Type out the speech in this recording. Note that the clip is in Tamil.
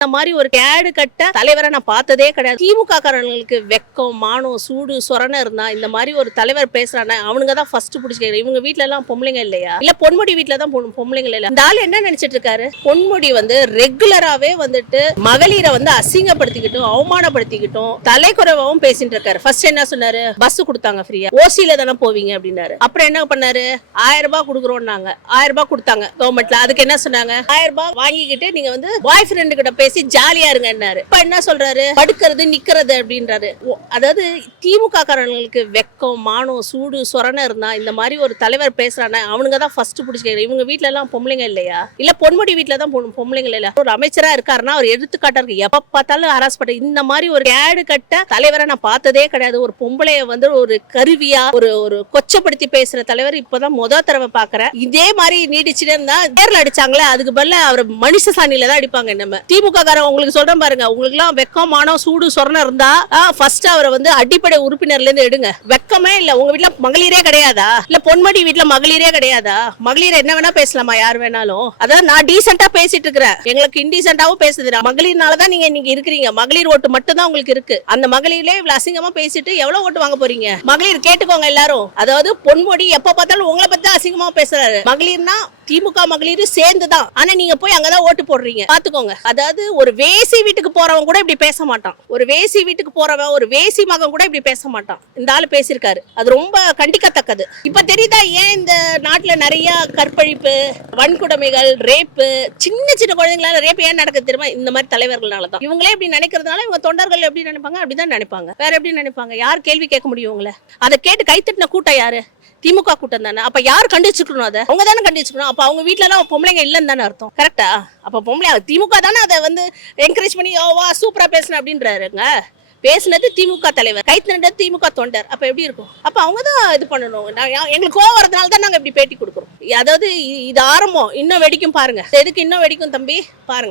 இந்த மாதிரி ஒரு கேடு கட்ட தலைவரை நான் பார்த்ததே கிடையாது. திமுக காரங்களுக்கு வெக்கம், மானம், சூடு, சொரணை இருந்தா இந்த மாதிரி ஒரு தலைவர் பேசுறானே அவனுங்க தான் ஃபர்ஸ்ட் பிடிச்சி. இவங்க வீட்டுல எல்லாம் பொம்பளைங்க இல்லையா? இல்ல பொன்முடி வீட்டுல தான் பொம்பளைங்க இல்லையா? இந்த ஆள் என்ன நினைச்சிட்டு இருக்காரு? பொன்முடி ரெகுலராவே மகளிரை அசிங்கப்படுத்திக்கிட்டும் அவமானப்படுத்திக்கிட்டும் தலைக்குறைவாவும் பேசிட்டு இருக்காரு. ஃபர்ஸ்ட் என்ன சொன்னாரு? பஸ் கொடுத்தாங்க ஃப்ரீயா, ஓசியில தானே போவீங்க அப்படின்னாரு. அப்புறம் என்ன பண்ணாரு? 1000 ரூபாய் கொடுக்குறோம்னாங்க. 1000 ரூபாய் கொடுத்தாங்க கவர்மெண்ட்ல. அதுக்கு என்ன சொன்னாங்க? 1000 ரூபாய் வாங்கிக்கிட்டு நீங்க பாய் ஃப்ரெண்டு கிட்ட பேசி ஜாலியா இருங்கன்னாரு. இப்ப என்ன சொல்றாரு? படுக்கிறது நிக்கிறது அப்படின்றாரு. அதாவது திமுக காரங்களுக்கு வெக்கம், மானம், சூடு, சொரணை இருந்தா இந்த மாதிரி ஒரு தலைவர் பேசுறானே அவனுங்க தான் ஃபர்ஸ்ட் பிடிச்சி. இவங்க வீட்டுல எல்லாம் பொம்பளைங்க இல்லையா? இல்ல பொன்முடி வீட்டுல தான் பொம்பளைங்க இல்லையா? ஒரு அமைச்சரா இருக்காருன்னா அவர் எடுத்துக்காட்டா இருக்கு. எப்ப பார்த்தாலும் ஹராஸ் பண்ண இந்த மாதிரி ஒரு கேடு கட்ட தலைவரை நான் பார்த்ததே கிடையாது. ஒரு பொம்பளைய ஒரு கருவியா ஒரு கொச்சப்படுத்தி பேசுற தலைவர் இப்பதான் முத தடவை பாக்குறேன். இதே மாதிரி நீடிச்சுட்டே இருந்தா தேர்ல அடிச்சாங்களே அதுக்கு பதிலா அவர் மனுஷ சாணியில தான் அடிப்பாங்க. நம்ம திமுக காரன் உங்களுக்கு சொல்றேன் பாருங்க, உங்களுக்கு எல்லாம் வெக்கம், மானம், சூடு, சொரணை இருந்தா ஃபர்ஸ்ட் அவரை அடிப்படை உறுப்பினர்ல இருந்து எடுங்க. வெக்கமே இல்ல. உங்க வீட்டுல மகளிரே கிடையாதா? இல்ல பொன்முடி வீட்டுல மகளிரே கிடையாதா? மகளிர் என்ன வேணா பேசலாமா? யார் வேணாலும். அதான் நான் டீசென்டா பேசிட்டு இருக்கிறேன். எங்களுக்கு இன்டீசென்டாவும் பேசுது. மகளிர்னாலதான் நீங்க இன்னைக்கு இருக்கிறீங்க. மகளிர் ஓட்டு மட்டும் தான் உங்களுக்கு இருக்கு. அந்த மகளிர்ல இவ்வளவு அசிங்கமா பேசிட்டு எவ்வளவு ஓட்டு வாங்க போறீங்க? மகளிர் கேட்டுக்கோங்க எல்லாரும். அதாவது பொன்முடி எப்ப பார்த்தாலும் உங்களை பத்தி அசிங்கமா பேசுறாரு. மகளிர்னா திமுக மகளிர் சேர்ந்துதான். ஆனா நீங்க போய் அங்கதான் ஓட்டு போடுறீங்க. பாத்துக்கோங்க. அதாவது ஒரு வேசி வீட்டுக்கு போறவன் கூட இப்படி பேச மாட்டான். ஒரு வேசி வீட்டுக்கு போறவன், ஒரு வேசி மகன் கூட இப்படி பேச மாட்டான். இந்த ஆளு பேசியிருக்காரு. அது ரொம்ப கண்டிக்கத்தக்கது. இப்ப தெரியுதா ஏன் இந்த நாட்டுல நிறைய கற்பழிப்பு, வன்கொடுமைகள், ரேப்பு, சின்ன சின்ன குழந்தைங்களால ரேப் ஏன் நடக்குது தெரியுமா? இந்த மாதிரி தலைவர்களாலதான். இவங்களே இப்படி நினைக்கிறதுனால இவங்க தொண்டர்கள் எப்படி நினைப்பாங்க? அப்படிதான் நினைப்பாங்க. வேற எப்படி நினைப்பாங்க? யார் கேள்வி கேட்க முடியும் உங்களை? அதை கேட்டு கைத்தட்டின கூட்டம் யாரு? திமுக கூட்டம் தானே. அப்ப யார் கண்டிச்சுக்கணும்? அதை அவங்க தானே கண்டிச்சுக்கணும். அப்ப அவங்க வீட்டுல எல்லாம் பொம்பளைங்க இல்லன்னு தானே அர்த்தம். கரெக்டா? அப்ப பொம்பளை திமுக தானே அதை என்கரேஜ் பண்ணி வா சூப்பரா பேசுன அப்படின்றாருங்க. பேசுனது திமுக தலைவர், கைத்தினது திமுக தொண்டர். அப்ப எப்படி இருக்கும்? அப்ப அவங்க தான் இது பண்ணணும். எங்களுக்கு கோவம் வரதுனால தான் நாங்க இப்படி பேட்டி கொடுக்குறோம். அதாவது இது ஆரம்பம். இன்னும் வெடிக்கும் பாருங்க. எதுக்கு இன்னும் வெடிக்கும் தம்பி பாருங்க.